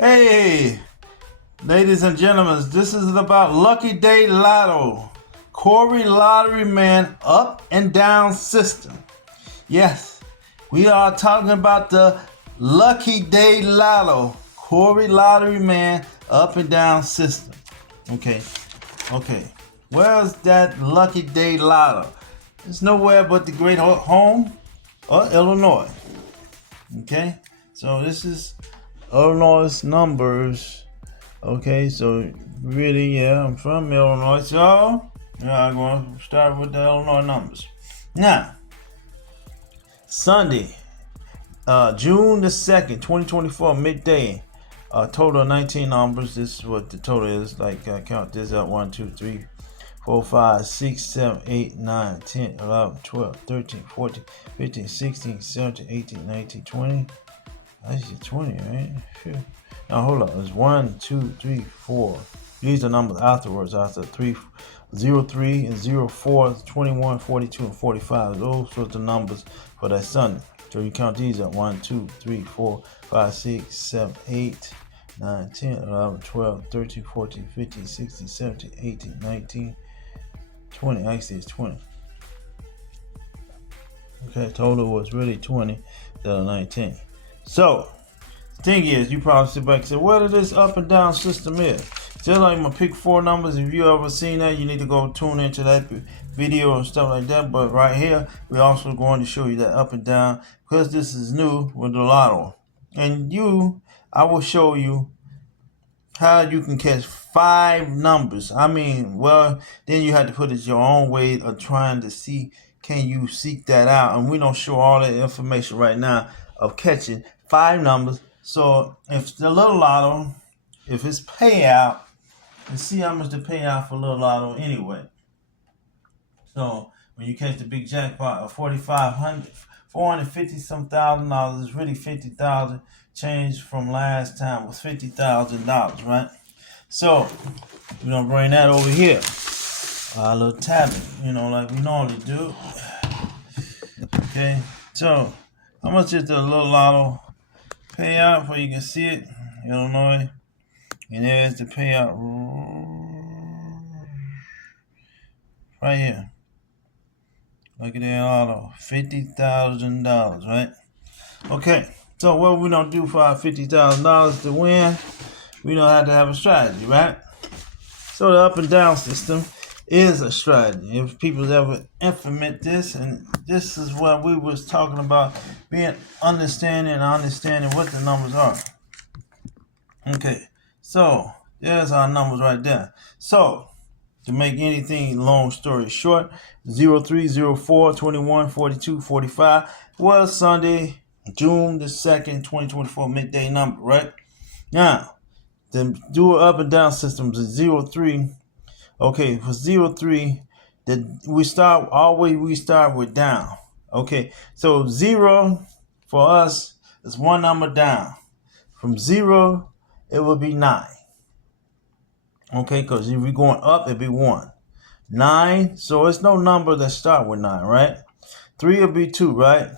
Hey, ladies and gentlemen, this is about Lucky Day Lotto. Corey Lottery Man up and down system. Yes, we are talking about the Lucky Day Lotto. Corey Lottery Man up and down system. Okay. Where's that Lucky Day Lotto? It's nowhere but the great home of Illinois. Okay, so this is Illinois numbers. Okay, so really, yeah, I'm from Illinois, so yeah, I'm going to start with the Illinois numbers. Now, Sunday, June the 2nd, 2024, midday. Total of 19 numbers. This is what the total is. Like, count this up: 1, 2, 3, 4, 5, 6, 7, 8, 9, 10, 11, 12, 13, 14, 15, 16, 17, 18, 19, 20. I see 20, right? Sure. Now hold on. It's 1, 2, 3, 4. These are numbers afterwards. After 3, 0, 3 and 0, 4, 21, 42, and 45. Those sorts of numbers for that Sunday. So you count these up: 1, 2, 3, 4, 5, 6, 7, 8, 9, 10, 11, 12, 13, 14, 15, 16, 17, 18, 19, 20. Actually, it's 20. Okay, total was really 20 instead of 19. So, the thing is, you probably sit back and say, what is this up and down system is? Just like my pick 4 numbers, if you ever seen that, you need to go tune into that video and stuff like that. But right here, we're also going to show you that up and down, because this is new with the lotto. And I will show you how you can catch 5 numbers. I mean, well, then you have to put it your own way of trying to see, can you seek that out? And we don't show all that information right now of catching 5 numbers. So if the little lotto, if it's payout, let's see how much the payout for little lotto anyway. So when you catch the big jackpot of $450 some $1,000, it's really 50,000. Change from last time was $50,000, right? So we're gonna bring that over here. A little tapping, like we normally do. Okay, so how much is the little lotto payout? Where you can see it, Illinois, and there's the payout right here. Lucky Day Lotto, $50,000, right? Okay, so what we don't do for our $50,000 to win, we don't have to have a strategy, right? So the up and down system is a strategy. If people ever implement this, and this is what we was talking about, being understanding what the numbers are. Okay, so there's our numbers right there. So to make anything long story short, 0, 3, 0, 4, 21, 42, 45 was Sunday, June the 2nd, 2024, midday number, right? Now, to do an up and down system to 0, 3. Okay, for 0, 3, we start with down. Okay, so 0 for us is one number down. From 0, it would be 9. Okay, because if we're going up, it'd be 1. 9, so it's no number that start with 9, right? 3 will be 2, right?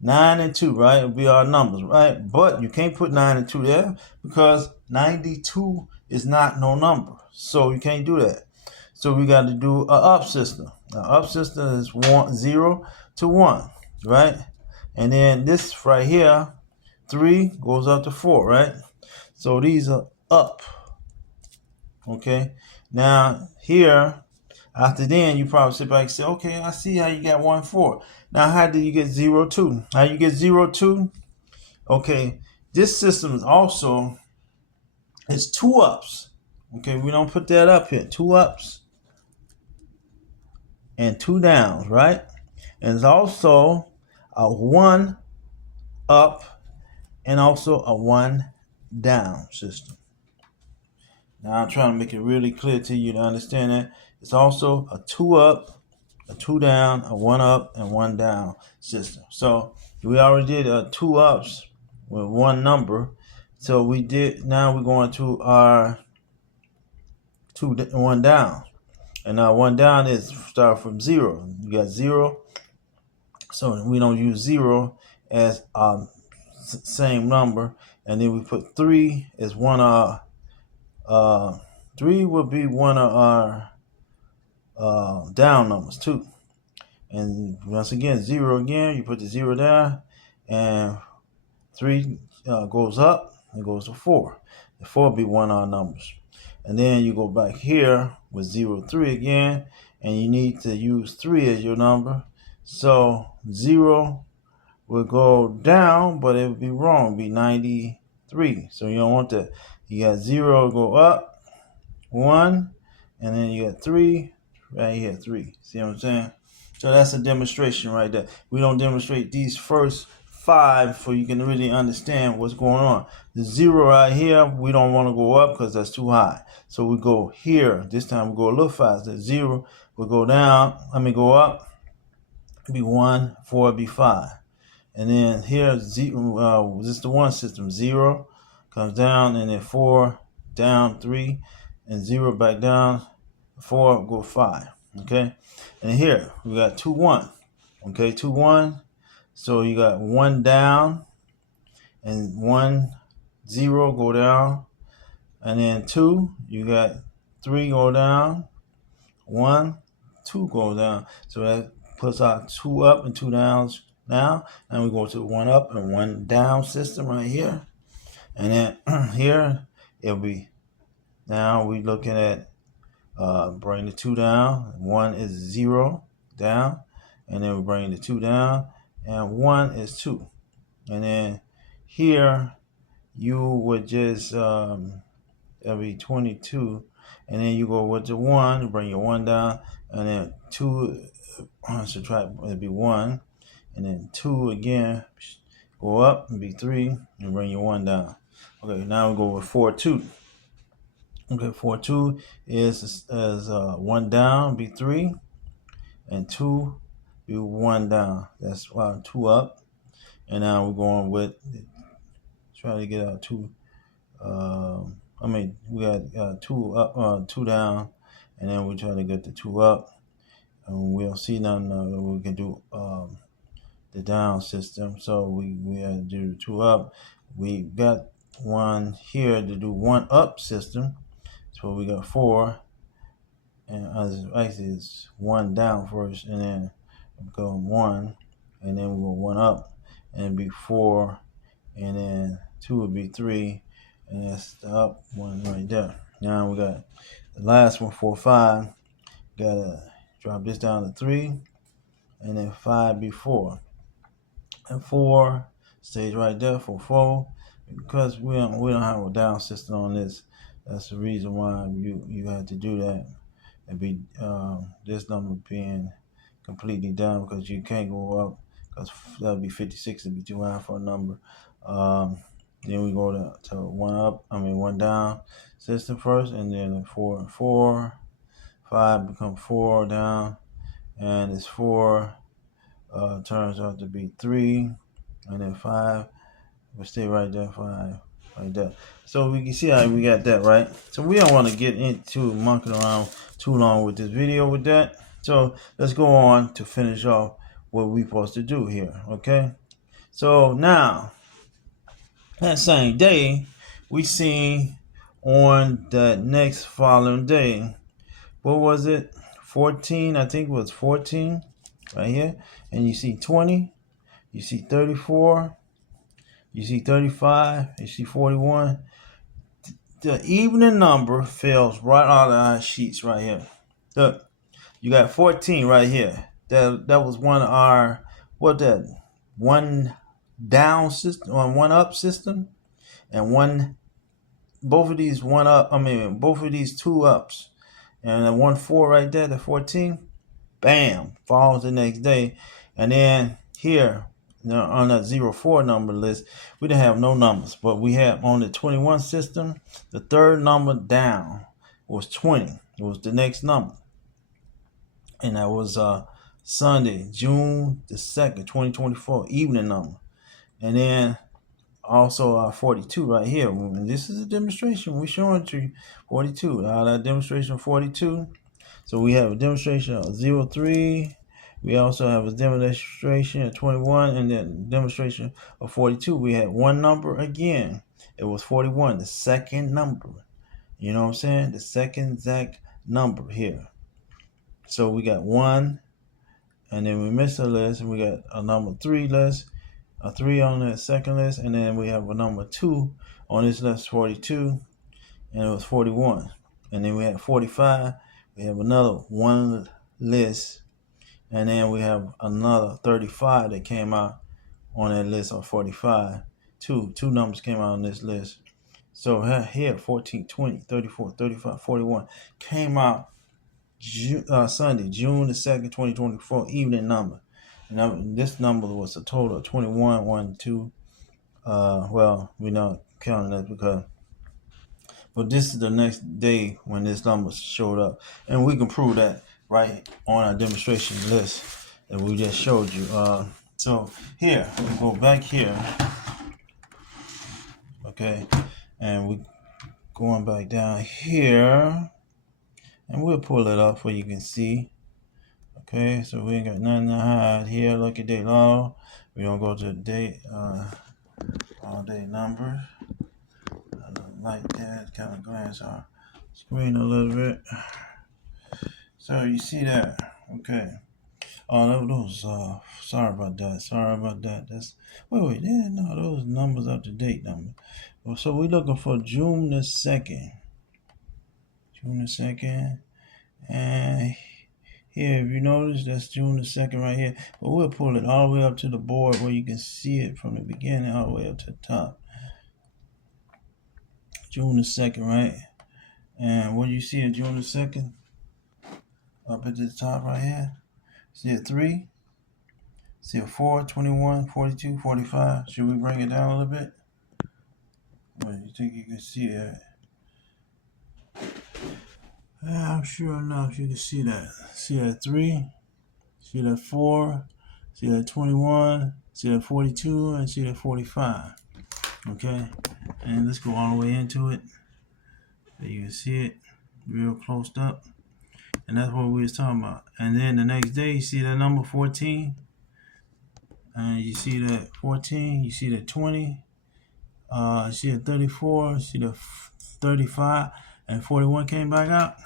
9 and 2, right? It'll be our numbers, right? But you can't put 9 and 2 there because 92 is not no number. So you can't do that. So we got to do an up system. The up system is 0 to 1, right? And then this right here, 3 goes up to 4, right? So these are up. Okay, now here, after then, you probably sit back and say, okay, I see how you got 1, 4. Now, how did you get 0, 2? How you get 0, 2? Okay, this system is also, it's 2 ups. Okay, we don't put that up here. 2 ups and 2 downs, right? And it's also a 1 up and also a 1 down system. Now I'm trying to make it really clear to you to understand that. It's also a 2 up, a 2 down, a 1 up, and 1 down system. So we already did 2 ups with 1 number. So now we're going to our 1 down. And now 1 down is start from 0. You got 0. So we don't use 0 as same number. and then we put 3 as one of 3 would be one of our down numbers too. And once again, 0 again, you put the 0 down, and 3 goes up, it goes to 4. The 4 will be one of our numbers. And then you go back here with 0, 3 again, and you need to use 3 as your number. So 0 will go down, but it would be wrong. It would be 93. So you don't want that. You got 0 go up, 1, and then you got 3 right here, 3. See what I'm saying? So that's a demonstration right there. We don't demonstrate these first 5 so you can really understand what's going on. The 0 right here, we don't want to go up because that's too high. So we go here. This time we go a little faster. 0 will go down. Go up. It'll be 1, 4 will be 5. And then here, this is the 1 system. 0 comes down, and then 4 down, 3, and 0 back down. 4 go 5. Okay, and here we got 2, 1. Okay, 2, 1. So you got 1 down, and 1, 0 go down, and then 2. You got 3 go down, 1, 2 go down. So that puts our 2 up and 2 downs now, and we go to 1 up and 1 down system right here. And then here it'll be, now we looking at bring the 2 down. 1 is 0 down, and then we bring the 2 down, and 1 is 2. And then here you would just that'll be 22, and then you go with the 1, bring your 1 down, and then 2 subtract, it'll be 1, and then 2 again, go up and be 3, and bring your 1 down. Okay, now we go with 4, 2. Okay, 4, 2 is 1 down, be 3, and 2 be 1 down. That's 2 up. And now we're going with, try to get our 2. We got 2 up, 2 down, and then we try to get the 2 up. And we don't see nothing we can do the down system. So we had to do 2 up. We got 1 here to do 1 up system. So we got 4, and actually it's 1 down first, and then go 1, and then we go 1 up, and it'd be 4, and then 2 would be 3, and that's the up 1 right there. Now we got the last one, 4, 5. Gotta drop this down to 3, and then 5 be 4, and 4 stays right there for 4, because we don't have a down system on this. That's the reason why you had to do that, and be this number being completely down, because you can't go up, because that would be 56. It'd be too high for a number. Then we go to 1 up, 1 down system first, and then 4, 4, 5 become 4 down, and it's 4 turns out to be 3, and then 5 will stay right there, 5 right there. So we can see how we got that right. So we don't want to get into monkeying around too long with this video with that. So let's go on to finish off what we're supposed to do here. Okay, so now that same day, we see on the next following day, what was it, 14? I think it was 14 right here. And you see 20, you see 34, you see 35, you see 41. The evening number falls right out of our sheets right here. Look, you got 14 right here. That was one of our, one down system, or 1 up system, and both of these 1 up, both of these 2 ups, and the 1, 4 right there, the 14, bam, falls the next day. And then here, on that 0, 4 number list, we didn't have no numbers, but we have on the 21 system, the third number down was 20. It was the next number, and that was Sunday, June the 2nd, 2024, evening number. And then also 42 right here. And this is a demonstration. We're showing to you 42. Out of that demonstration 42. So we have a demonstration of 0, 3. We also have a demonstration of 21, and then demonstration of 42. We had one number again. It was 41, the second number. You know what I'm saying? The second exact number here. So we got 1, and then we missed a list, and we got a number 3 list, a 3 on the second list, and then we have a number 2 on this list, 42, and it was 41. And then we had 45. We have another 1 list, and then we have another 35 that came out on that list of 45. Two numbers came out on this list. So here 14, 20, 34, 35, 41 came out Sunday, June the 2nd, 2024, evening number. And this number was a total of 21, 1, 2. Well, we're not counting that but this is the next day when this number showed up. And we can prove that right on our demonstration list that we just showed you. So here, we go back here. Okay, and we going back down here. And we'll pull it up so you can see. Okay, so we ain't got nothing to hide here. Lucky Day Lotto. We're gonna go to the date, all day numbers. I don't like that. Kind of glance our screen a little bit. So you see that? Okay. Oh, those. Sorry about that. That's wait. Yeah, no, those numbers up to date numbers. Well, so we're looking for June the 2nd. And here, if you notice, that's June the 2nd right here. But we'll pull it all the way up to the board where you can see it from the beginning all the way up to the top. June the 2nd, right? And what do you see at June the 2nd? Up at the top right here. See a 3? See a 4, 21, 42, 45. Should we bring it down a little bit? What do you think you can see that? I'm sure enough you can see that. See that 3? See that 4? See that 21? See that 42? And see that 45? Okay? And let's go all the way into it. So you can see it real close up. And that's what we was talking about. And then the next day, you see that number 14. And you see that 14. You see that 20. You see that 34. You see the 35. And 41 came back out.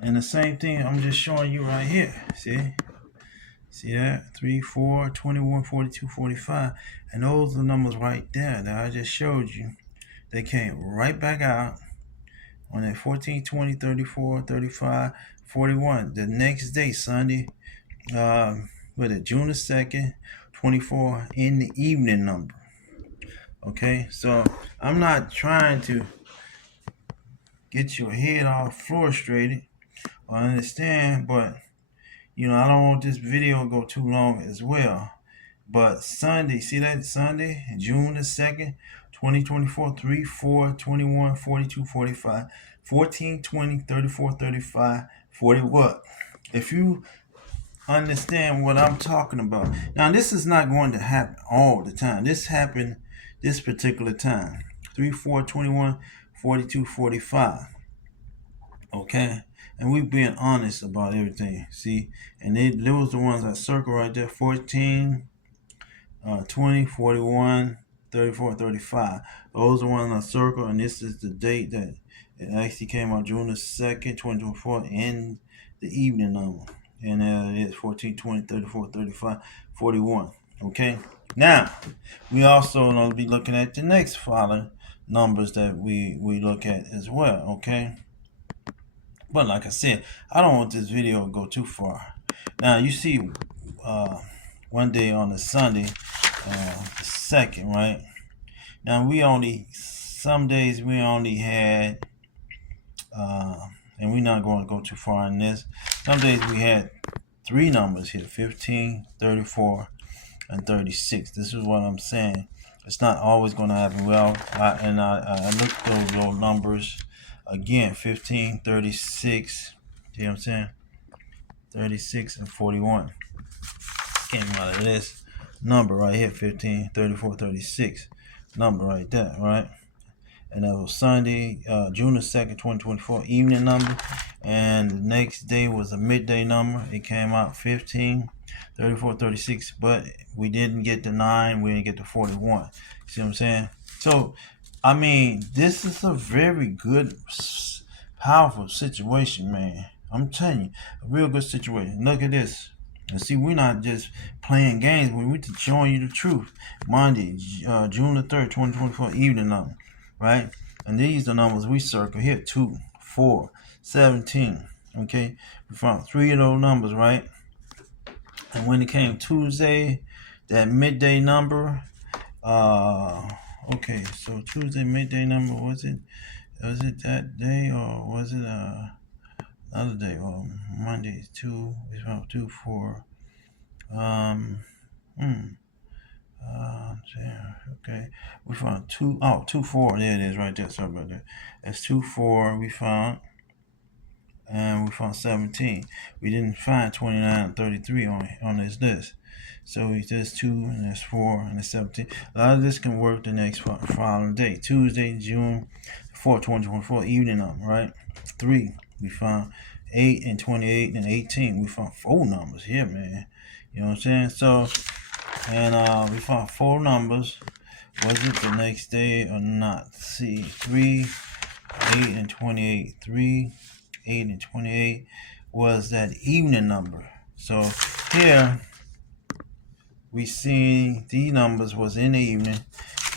And the same thing I'm just showing you right here. See that? 3, 4, 21, 42, 45. And those are the numbers right there that I just showed you. They came right back out on that 14, 20, 34, 35, 41. The next day, Sunday, June the 2nd, 24, in the evening number. Okay, so I'm not trying to get your head all frustrated or understand, but I don't want this video to go too long as well. But Sunday, see that Sunday, June the 2nd, 2024, 3, 4, 21, 42, 45, 14, 20, 34, 35, 40 what? If you understand what I'm talking about. Now, this is not going to happen all the time. This happened this particular time. 3, 4, 21, 42, 45. Okay? And we've been honest about everything. See? And those the ones I circle right there. 14, 20, 41, 34, 35. Those are ones I circle, and this is the date that it actually came out, June the 2nd, 2024, in the evening number. And it's 14, 20, 34, 35, 41. Okay? Now, we also going to be looking at the next following numbers that we look at as well. Okay? But like I said, I don't want this video to go too far. Now, you see, one day on a Sunday, the 2nd, right? Now, some days we only had, and we're not going to go too far in this. Some days we had 3 numbers here, 15, 34, and 36. This is what I'm saying. It's not always going to happen. Well, I looked those little numbers again, 15, 36, see what I'm saying? 36 and 41 came out of this number right here, 15, 34, 36 number right there, right? And that was Sunday, June the 2nd, 2024, evening number. And the next day was a midday number. It came out 15, 34, 36, but we didn't get the 9, we didn't get the 41. See what I'm saying? So I mean, this is a very good, powerful situation, man. I'm telling you, a real good situation. Look at this. And see, we're not just playing games. We're just showing you the truth. Monday, June the 3rd, 2024, evening number, right? And these are numbers we circle here: 2, 4, 17. Okay, we found 3 of those numbers, right? And when it came Tuesday, that midday number, uh, okay, so Tuesday midday number, was it that day or was it another day? Well, Monday two, we found 2 4. Um, hmm. Yeah, okay. We found 2 4. There it is, right there. Sorry about that. That's 2 4. We found, and we found 17. We didn't find 29 and 33 on this list. So we just 2 and that's 4 and that's 17. A lot of this can work the next following day. Tuesday, June 4th, 2024, evening up, right? 3, we found 8 and 28 and 18. We found 4 numbers here, man. You know what I'm saying? So, and we found 4 numbers. Was it the next day or not? Let's see, 3, 8 and 28. 3, 8 and 28 was that evening number. So here we see these numbers was in the evening,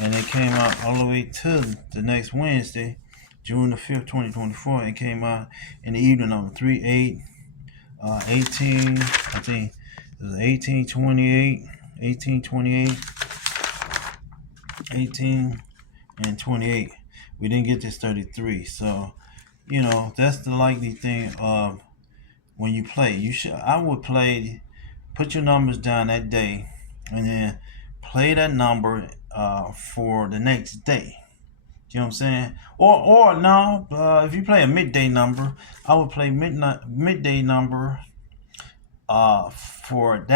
and it came out all the way to the next Wednesday, June the 5th, 2024. It came out in the evening number 3, 8, 18. I think it was 18, 28, 18, 28, 18, and 28. We didn't get this 33. So, you know, that's the likely thing of when you play. I would play, put your numbers down that day, and then play that number for the next day. You know what I'm saying? Or no, if you play a midday number, I would play midday number for